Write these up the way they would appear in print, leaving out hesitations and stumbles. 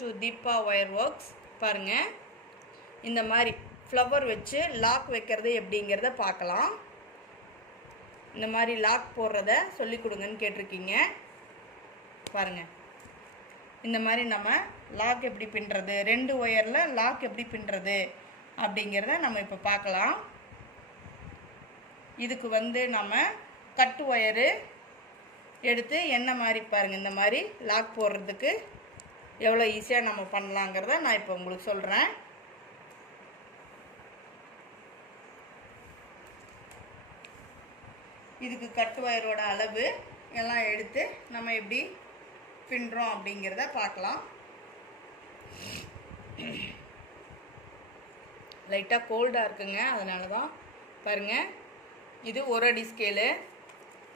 to Deepa Wireworks. பாருங்க இந்த மாதிரி ஃப்ளவர் வச்சு லாக் வைக்கிறது எப்படிங்கிறத பார்க்கலாம். இந்த மாதிரி லாக் போடுறத சொல்லி கொடுங்கன்னு கேட்டிருக்கீங்க. பாருங்க இந்த மாதிரி நம்ம லாக் எப்படி பின்னுறது, 2 ஒயரில் லாக் எப்படி பின்னுறது அப்படிங்கிறத நம்ம இப்போ பார்க்கலாம். இதுக்கு நம்ம கட்டு ஒயரு எடுத்து என்ன மாதிரி பாருங்கள், இந்த மாதிரி லாக் போடுறதுக்கு எவ்வளோ ஈஸியாக நம்ம பண்ணலாங்கிறத நான் இப்போ உங்களுக்கு சொல்கிறேன். இதுக்கு கட்டு ஒயரோட அளவு எல்லாம் எடுத்து நம்ம எப்படி பின்னுறோம் அப்படிங்கிறத பார்க்கலாம். லைட்டாக கோல்டாக இருக்குங்க, அதனால தான். பாருங்கள், இது 1 அடி ஸ்கேலு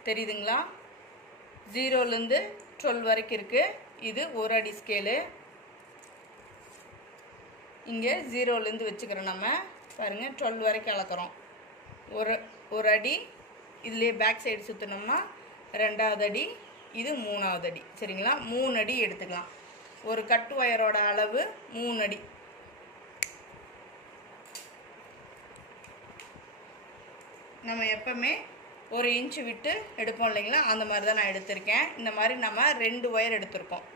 தெரியுதுங்களா? 0லேருந்து 12 வரைக்கும் இருக்குது. இது 1 அடி ஸ்கேலு. இங்கே 0லேருந்து வச்சுக்கிறோம் நம்ம. பாருங்கள் 12 வரைக்கும் அளக்கிறோம். ஒரு அடி. இதுலேயே பேக் சைடு சுற்றினோம்னா 2வது அடி, இது 3வது அடி. சரிங்களா? 3 அடி எடுத்துக்கலாம். ஒரு கட்டு ஒயரோட அளவு 3 அடி. நம்ம எப்பவுமே 1 இன்ச்சு விட்டு எடுப்போம் இல்லைங்களா, அந்த மாதிரி தான் நான் எடுத்திருக்கேன். இந்த மாதிரி நம்ம 2 ஒயர் எடுத்திருக்கோம்.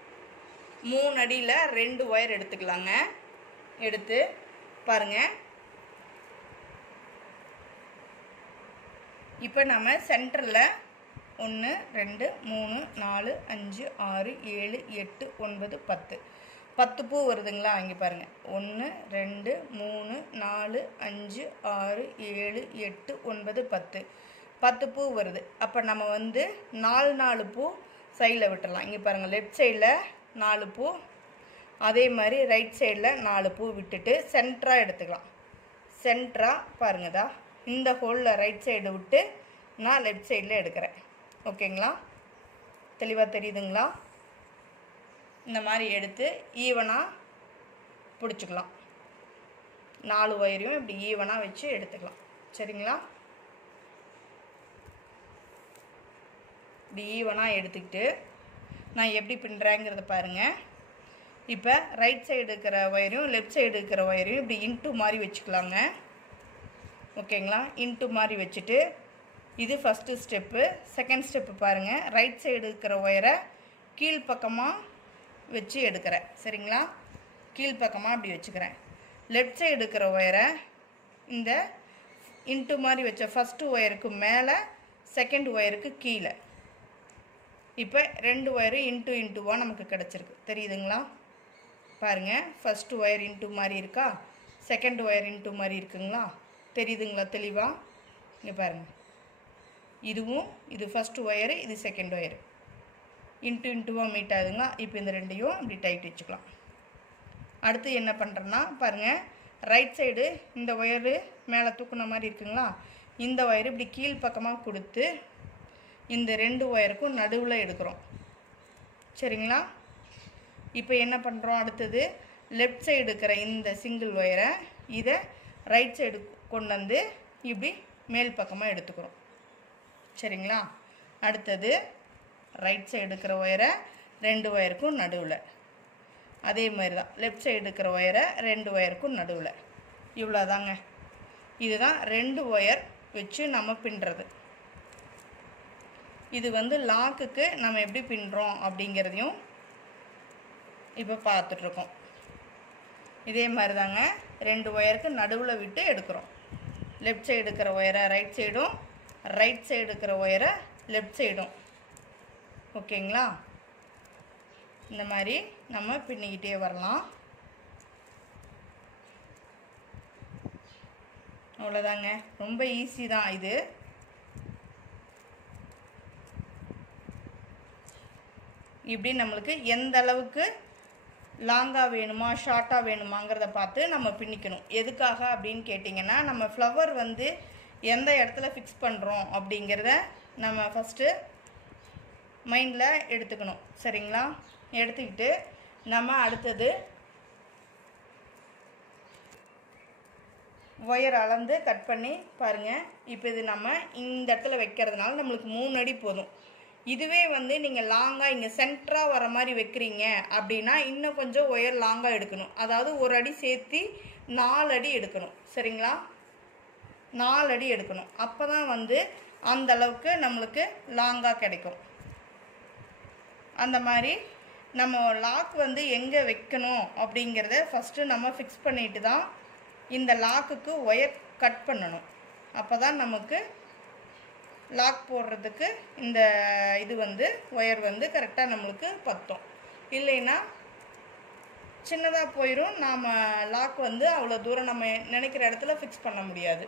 3 அடியில் 2 ஒயர் எடுத்துக்கலாங்க. எடுத்து பாருங்கள், இப்போ நம்ம சென்டரில் 1 2 3 4 5 6 7 8 9 10 10 பூ வருதுங்களா? இங்கே பாருங்கள், 1 2 3 4 5 6 7 8 9 10 10 பூ வருது. அப்போ நம்ம 4 பூ சைடில் விட்டுடலாம். இங்கே பாருங்கள், லெஃப்ட் சைடில் 4 பூ, அதே மாதிரி ரைட் சைடில் 4 பூ விட்டுட்டு சென்டராக எடுத்துக்கலாம். சென்டராக பாருங்கதா, இந்த ஹோலில் ரைட் சைடு விட்டு நான் லெஃப்ட் சைடில் எடுக்கிறேன். ஓகேங்களா? தெளிவாக தெரியுதுங்களா? இந்த மாதிரி எடுத்து ஈவனாக பிடிச்சிக்கலாம். 4 ஒயரையும் இப்படி ஈவனாக வச்சு எடுத்துக்கலாம். சரிங்களா? இப்படி ஈவனாக எடுத்துக்கிட்டு நான் எப்படி பின்னுறேங்கிறத பாருங்கள். இப்போ ரைட் சைடு இருக்கிற ஒயரையும் லெஃப்ட் சைடு இருக்கிற ஒயரையும் இப்படி இன்ட்டு மாதிரி வச்சுக்கலாங்க. ஓகேங்களா? இன்ட்டு மாதிரி வச்சுட்டு இது ஃபஸ்ட்டு ஸ்டெப்பு. செகண்ட் ஸ்டெப்பு பாருங்கள், ரைட் சைடு இருக்கிற ஒயரை கீழ்ப்பக்கமாக வச்சு எடுக்கிறேன். சரிங்களா? கீழ்ப்பக்கமாக அப்படி வச்சுக்கிறேன். லெஃப்ட் சைடு இருக்கிற ஒயரை இந்த இன்ட்டு மாதிரி வச்ச ஃபஸ்ட்டு ஒயருக்கு மேலே, செகண்ட் ஒயருக்கு கீழே. இப்போ 2 ஒயரு இன்ட்டு இன்ட்டுவாக நமக்கு கிடச்சிருக்கு. தெரியுதுங்களா? பாருங்கள், ஃபஸ்ட்டு ஒயர் இன்ட்டு மாதிரி இருக்கா, செகண்ட் ஒயர் இன்ட்டு மாதிரி இருக்குங்களா? தெரியுதுங்களா தெளிவாக? இங்கே பாருங்கள், இது ஃபஸ்ட்டு ஒயரு, இது செகண்ட் ஒயரு. இன்ட்டு இன்ட்டுவாக மீட் ஆகுதுங்களா? இப்போ இந்த 2ஐயும் இப்படி டைட் வச்சுக்கலாம். அடுத்து என்ன பண்ணுறேன்னா பாருங்கள், ரைட் சைடு இந்த ஒயரு மேலே தூக்குன மாதிரி இருக்குங்களா, இந்த ஒயரு இப்படி கீழ் பக்கமாக கொடுத்து இந்த 2 ஒயருக்கும் நடுவில் எடுக்கிறோம். சரிங்களா? இப்போ என்ன பண்ணுறோம், அடுத்தது லெஃப்ட் சைடு இருக்கிற இந்த சிங்கிள் ஒயரை இதை ரைட் சைடு கொண்டு இப்படி மேல் பக்கமாக எடுத்துக்கிறோம். சரிங்களா? அடுத்தது ரைட் சைடு இருக்கிற ஒயரை 2 ஒயருக்கும் நடுவில், அதே மாதிரி தான் லெஃப்ட் சைடு இருக்கிற ஒயரை 2 ஒயருக்கும் நடுவில். இவ்வளோதாங்க. இதுதான் 2 ஒயர் வச்சு நம்ம பின்னுறது. இது லாக்குக்கு நம்ம எப்படி பின்னுறோம் அப்படிங்கிறதையும் இப்போ பார்த்துட்ருக்கோம். இதே மாதிரி தாங்க 2 ஒயருக்கு நடுவில் விட்டு எடுக்கிறோம். லெஃப்ட் சைடு இருக்கிற ஒயரை ரைட் சைடும், ரைட் சைடு இருக்கிற ஒயரை லெஃப்ட் சைடும். ஓகேங்களா? இந்த மாதிரி நம்ம பின்னிக்கிட்டே வரலாம். அவ்வளோதாங்க, ரொம்ப ஈஸி தான் இது. இப்படி நம்மளுக்கு எந்த அளவுக்கு லாங்காக வேணுமா ஷார்ட்டாக வேணுமாங்கிறத பார்த்து நம்ம பின்னிக்கணும். எதுக்காக அப்படின்னு கேட்டிங்கன்னா, நம்ம ஃப்ளவர் எந்த இடத்துல ஃபிக்ஸ் பண்ணுறோம் அப்படிங்கிறத நம்ம ஃபஸ்ட்டு மைண்டில் எடுத்துக்கணும். சரிங்களா? எடுத்துக்கிட்டு நம்ம அடுத்தது ஒயர் அளந்து கட் பண்ணி பாருங்கள். இப்போ இது நம்ம இந்த இடத்துல வைக்கிறதுனால நம்மளுக்கு 3 அடி போதும். இதுவே வந்து நீங்கள் லாங்காக இங்கே சென்டராக வர மாதிரி வைக்கிறீங்க அப்படின்னா இன்னும் கொஞ்சம் ஒயர் லாங்காக எடுக்கணும். அதாவது ஒரு அடி சேர்த்து 4 அடி எடுக்கணும். சரிங்களா? 4 அடி எடுக்கணும். அப்போ தான் வந்து அந்த அளவுக்கு நம்மளுக்கு லாங்காக கிடைக்கும். அந்த மாதிரி நம்ம லாக் வந்து எங்கே வைக்கணும் அப்படிங்கிறத ஃபஸ்ட்டு நம்ம ஃபிக்ஸ் பண்ணிட்டு தான் இந்த லாக்குக்கு ஒயர் கட் பண்ணணும். அப்போ தான் நமக்கு லாக் போடுறதுக்கு இந்த இது வந்து ஒயர் வந்து கரெக்டாக நம்மளுக்கு பத்தும். இல்லைன்னா சின்னதாக போயிடும். நாம் லாக் வந்து அவ்வளோ தூரம் நம்ம நினைக்கிற இடத்துல ஃபிக்ஸ் பண்ண முடியாது.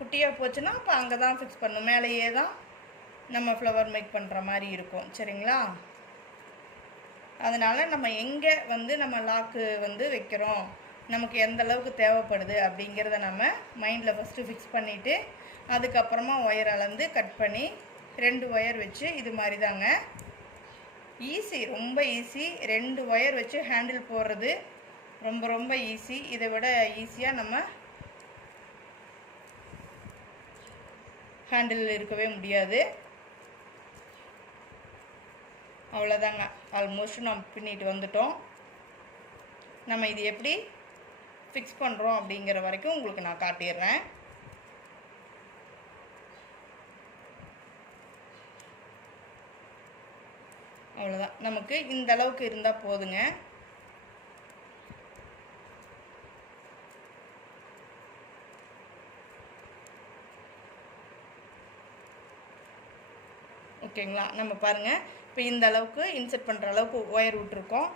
குட்டியாக போச்சுன்னா அப்போ அங்கே தான் ஃபிக்ஸ் பண்ணணும். மேலேயே தான் நம்ம ஃப்ளவர் மேக் பண்ணுற மாதிரி இருக்கும். சரிங்களா? அதனால் நம்ம எங்கே வந்து நம்ம லாக்கு வந்து வைக்கிறோம், நமக்கு எந்த அளவுக்கு தேவைப்படுது அப்படிங்கிறத நம்ம மைண்டில் ஃபஸ்ட்டு ஃபிக்ஸ் பண்ணிவிட்டு அதுக்கப்புறமா ஒயர் அளந்து கட் பண்ணி 2 ஒயர் வச்சு இது மாதிரி தாங்க. ஈஸி, ரொம்ப ஈஸி. 2 ஒயர் வச்சு ஹேண்டில் போடுறது ரொம்ப ரொம்ப ஈஸி. இதை விட ஈஸியாக நம்ம ஹேண்டில் இருக்கவே முடியாது. அவ்வளோதாங்க. ஆல்மோஸ்ட் நம்ம பின்னிட்டு வந்துட்டோம். நம்ம இது எப்படி ஃபிக்ஸ் பண்ணுறோம் அப்படிங்கிற வரைக்கும் உங்களுக்கு நான் காட்டிடுறேன். அவ்வளோதான். நமக்கு இந்த அளவுக்கு இருந்தால் போதுங்க. ஓகேங்களா? நம்ம பாருங்கள், இப்போ இந்த அளவுக்கு இன்செர்ட் பண்ணுற அளவுக்கு ஒயர் விட்டுருக்கோம்.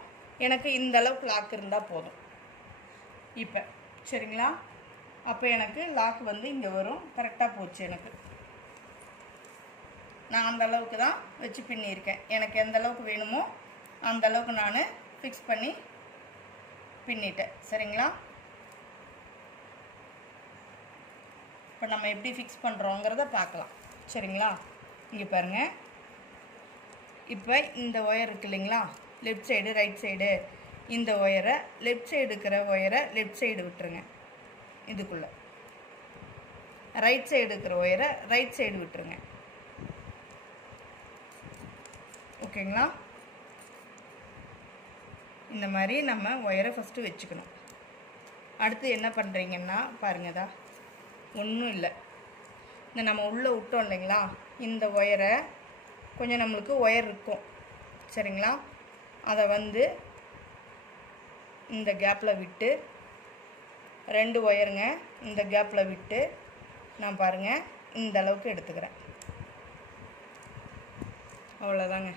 எனக்கு இந்த அளவுக்கு லாக் இருந்தால் போதும் இப்போ. சரிங்களா? அப்போ எனக்கு லாக் வந்து இங்கே வரும். கரெக்டாக போச்சு. எனக்கு நான் அந்த அளவுக்கு தான் வச்சு பின்னியிருக்கேன். எனக்கு எந்த அளவுக்கு வேணுமோ அந்த அளவுக்கு நான் ஃபிக்ஸ் பண்ணி பின்னிட்டேன். சரிங்களா? இப்போ நம்ம எப்படி ஃபிக்ஸ் பண்ணுறோங்கிறத பார்க்கலாம். சரிங்களா? இங்கே பாருங்கள். இப்போ இந்த ஒயர் இருக்குது இல்லைங்களா, லெஃப்ட் சைடு ரைட் சைடு, இந்த ஒயரை லெஃப்ட் சைடு இருக்கிற ஒயரை லெஃப்ட் சைடு விட்டுருங்க. இதுக்குள்ளே ரைட் சைடு இருக்கிற ஒயரை ரைட் சைடு விட்டுருங்க. ஓகேங்களா? இந்த மாதிரி நம்ம ஒயரை ஃபஸ்ட்டு வச்சுக்கணும். அடுத்து என்ன பண்ணுறீங்கன்னா பாருங்கதா, ஒன்றும் இல்லை. இந்த நம்ம உள்ளே விட்டோம் இல்லைங்களா, இந்த ஒயரை கொஞ்சம் நம்மளுக்கு ஒயர் இருக்கும். சரிங்களா? அதை வந்து இந்த கேப்பில் விட்டு 2 ஒயருங்க இந்த கேப்பில் விட்டு நான் பாருங்கள் இந்த அளவுக்கு எடுத்துக்கிறேன். அவ்வளோதாங்க.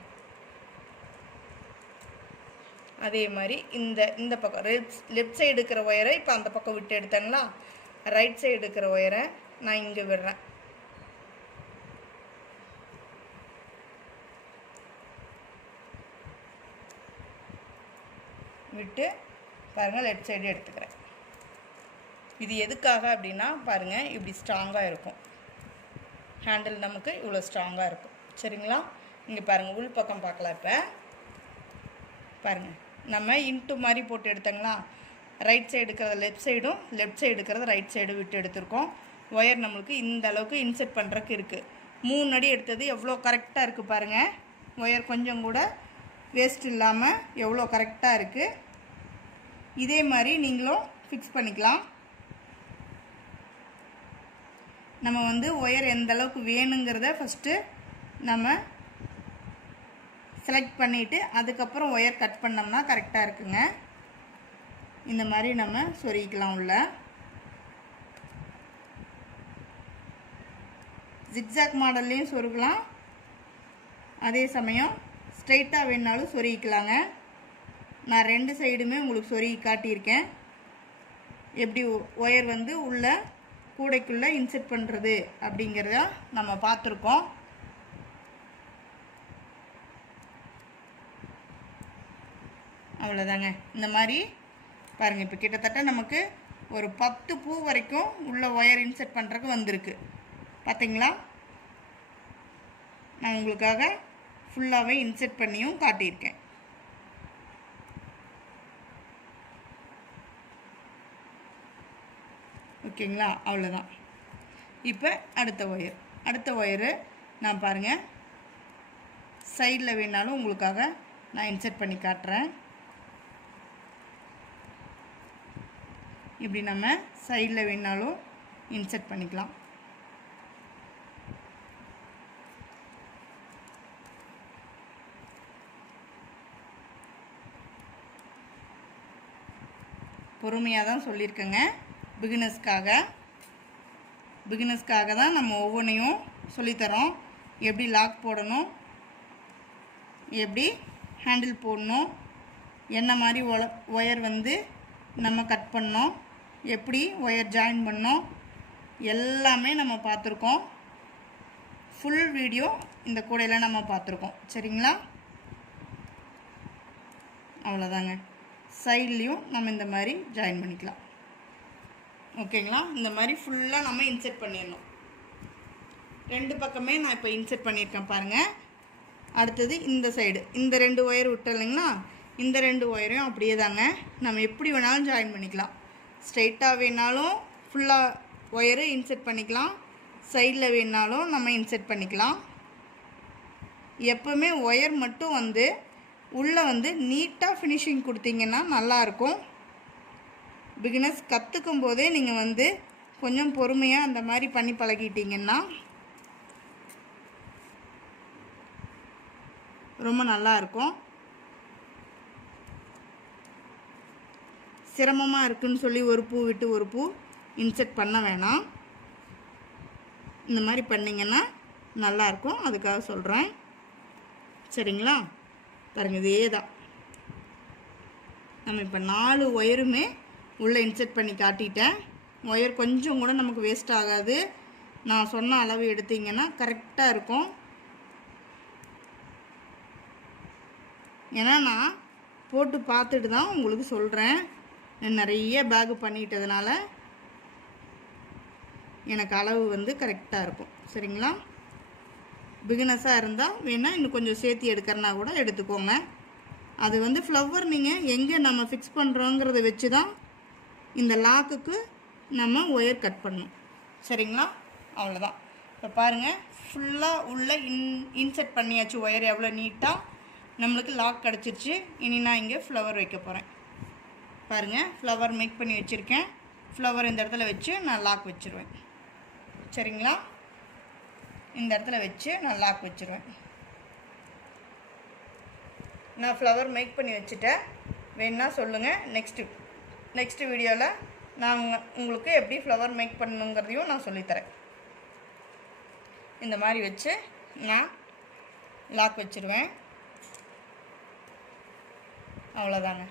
அதே மாதிரி இந்த பக்கம் லெஃப்ட் சைடு இருக்கிற ஒயரை இப்போ அந்த பக்கம் விட்டு எடுத்தேங்களா, ரைட் சைடு இருக்கிற ஒயரை நான் இங்கே விடுறேன். விட்டு பாருங்கள் லெஃப்ட் சைடு எடுத்துக்கிறேன். இது எதுக்காக அப்படின்னா பாருங்கள், இப்படி ஸ்ட்ராங்காக இருக்கும். ஹேண்டில் நமக்கு இவ்வளோ ஸ்ட்ராங்காக இருக்கும். சரிங்களா? இங்கே பாருங்கள், உள் பக்கம் பார்க்கலாம். இப்போ பாருங்கள், நம்ம இன்ட்டு மாதிரி போட்டு எடுத்தங்களா, ரைட் சைடு இருக்கிறத லெஃப்ட் சைடும் லெஃப்ட் சைடு இருக்கிறத ரைட் சைடும் விட்டு எடுத்திருக்கோம். ஒயர் நம்மளுக்கு இந்த அளவுக்கு இன்செர்ட் பண்ணுறதுக்கு இருக்குது. 3 அடி எடுத்தது எவ்வளோ கரெக்டாக இருக்குது பாருங்கள். ஒயர் கொஞ்சம் கூட வேஸ்ட் இல்லாமல் எவ்வளோ கரெக்டாக இருக்குது. இதே மாதிரி நீங்களும் ஃபிக்ஸ் பண்ணிக்கலாம். நம்ம வந்து ஒயர் எந்த அளவுக்கு வேணுங்கிறத ஃபஸ்ட்டு நம்ம செலக்ட் பண்ணிவிட்டு அதுக்கப்புறம் ஒயர் கட் பண்ணோம்னா கரெக்டாக இருக்குங்க. இந்த மாதிரி நம்ம சொருகிக்கலாம். உள்ள ஜிக்ஸாக் மாடல்லையும் சொருகலாம், அதே சமயம் ஸ்ட்ரைட்டாக வேணுனாலும் சொருகிக்கலாங்க. நான் 2 சைடுமே உங்களுக்கு சொருகி காட்டியிருக்கேன். எப்படி ஒயர் வந்து உள்ள கூடைக்குள்ளே இன்செர்ட் பண்ணுறது அப்படிங்கிறத நம்ம பார்த்துருக்கோம். அவ்வளோதாங்க. இந்த மாதிரி பாருங்கள், இப்போ கிட்டத்தட்ட நமக்கு ஒரு 10 பூ வரைக்கும் உள்ள ஒயர் இன்செர்ட் பண்ணுறதுக்கு வந்திருக்கு. பார்த்தீங்களா? நான் உங்களுக்காக ஃபுல்லாகவே இன்செர்ட் பண்ணியும் காட்டியிருக்கேன். ஓகேங்களா? அவ்வளோதான். இப்போ அடுத்த ஒயரு நான் பாருங்கள் சைடில் வேணாலும் உங்களுக்காக நான் இன்சர்ட் பண்ணி காட்டுறேன். இப்படி நம்ம சைடில் வேணாலும் இன்சர்ட் பண்ணிக்கலாம். பொறுமையாக தான் சொல்லியிருக்கேங்க. பிகினர்ஸ்க்காக தான் நம்ம ஒவ்வொன்றையும் சொல்லித்தரோம். எப்படி லாக் போடணும், எப்படி ஹேண்டில் போடணும், என்ன மாதிரி ஒயர் வந்து நம்ம கட் பண்ணோம், எப்படி ஒயர் ஜாயின் பண்ணோம், எல்லாமே நம்ம பார்த்துருக்கோம். ஃபுல் வீடியோ இந்த கூடையில் நம்ம பார்த்துருக்கோம். சரிங்களா? அவ்வளோதாங்க. சைட்லேயும் நம்ம இந்த மாதிரி ஜாயின் பண்ணிக்கலாம். ஓகேங்களா? இந்த மாதிரி ஃபுல்லாக நம்ம இன்சர்ட் பண்ணிடணும். 2 பக்கமே நான் இப்போ இன்சர்ட் பண்ணியிருக்கேன் பாருங்கள். அடுத்தது இந்த சைடு இந்த 2 ஒயர் விட்டு இல்லைங்களா, இந்த 2 ஒயரையும் அப்படியே தாங்க நம்ம எப்படி வேணாலும் ஜாயின் பண்ணிக்கலாம். ஸ்ட்ரெயிட்டாக வேணாலும் ஃபுல்லாக ஒயரு இன்சர்ட் பண்ணிக்கலாம், சைடில் வேணாலும் நம்ம இன்சர்ட் பண்ணிக்கலாம். எப்போவுமே ஒயர் மட்டும் வந்து உள்ளே வந்து நீட்டாக ஃபினிஷிங் கொடுத்தீங்கன்னா நல்லாயிருக்கும். பிகினர்ஸ் கற்றுக்கும் போதே நீங்கள் வந்து கொஞ்சம் பொறுமையாக அந்த மாதிரி பண்ணி பழகிட்டீங்கன்னா ரொம்ப நல்லாயிருக்கும். சிரமமாக இருக்குதுன்னு சொல்லி ஒரு பூ விட்டு ஒரு பூ இன்சர்ட் பண்ண வேணாம். இந்த மாதிரி பண்ணிங்கன்னா நல்லாயிருக்கும். அதுக்காக சொல்கிறேன். சரிங்களா? பாருங்கள், இதே தான் நம்ம இப்போ 4 ஒயருமே உள்ளே இன்சர்ட் பண்ணி காட்டிட்டேன். ஒயர் கொஞ்சம் கூட நமக்கு வேஸ்ட் ஆகாது. நான் சொன்ன அளவு எடுத்திங்கன்னா கரெக்டாக இருக்கும். ஏன்னா நான் போட்டு பார்த்துட்டு தான் உங்களுக்கு சொல்கிறேன். நிறைய பேக் பண்ணிட்டதுனால எனக்கு அளவு வந்து கரெக்டாக இருக்கும். சரிங்களா? பிகினஸாக இருந்தால் வேணால் இன்னும் கொஞ்சம் சேர்த்து எடுக்கிறனா கூட எடுத்துக்கோங்க. அது வந்து ஃப்ளவர் நீங்கள் எங்கே நம்ம ஃபிக்ஸ் பண்ணுறோங்கிறத வச்சு தான் இந்த லாக்குக்கு நம்ம ஒயர் கட் பண்ணணும். சரிங்களா? அவ்வளோதான். இப்போ பாருங்கள், ஃபுல்லாக உள்ளே இன்சர்ட் பண்ணியாச்சு. ஒயர் எவ்வளோ நீட்டாக நம்மளுக்கு லாக் கிடச்சிருச்சு. இனி நான் இங்கே ஃப்ளவர் வைக்க போகிறேன். பாருங்கள், ஃப்ளவர் மேக் பண்ணி வச்சுருக்கேன். ஃப்ளவர் இந்த இடத்துல வச்சு நான் லாக் வச்சுருவேன். சரிங்களா? இந்த இடத்துல வச்சு நான் லாக் வச்சுருவேன். நான் ஃப்ளவர் மேக் பண்ணி வச்சுட்டேன். வேணுன்னா சொல்லுங்கள். நெக்ஸ்ட் வீடியோவில் நான் உங்களுக்கு எப்படி ஃப்ளவர் மேக் பண்ணணுங்கிறதையும் நான் சொல்லித்தரேன். இந்த மாதிரி வச்சு நான் லாக் வச்சுருவேன். அவ்வளோதாங்க.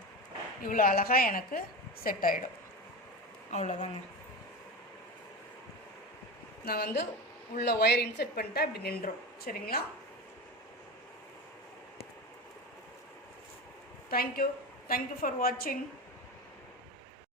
இவ்வளோ அழகாக எனக்கு செட் ஆகிடும். அவ்வளோதாங்க. நான் வந்து உள்ள ஒயர் இன்சர்ட் பண்ணிட்டேன். அப்படி நின்றோம். சரிங்களா? தேங்க்யூ ஃபார் வாட்சிங்.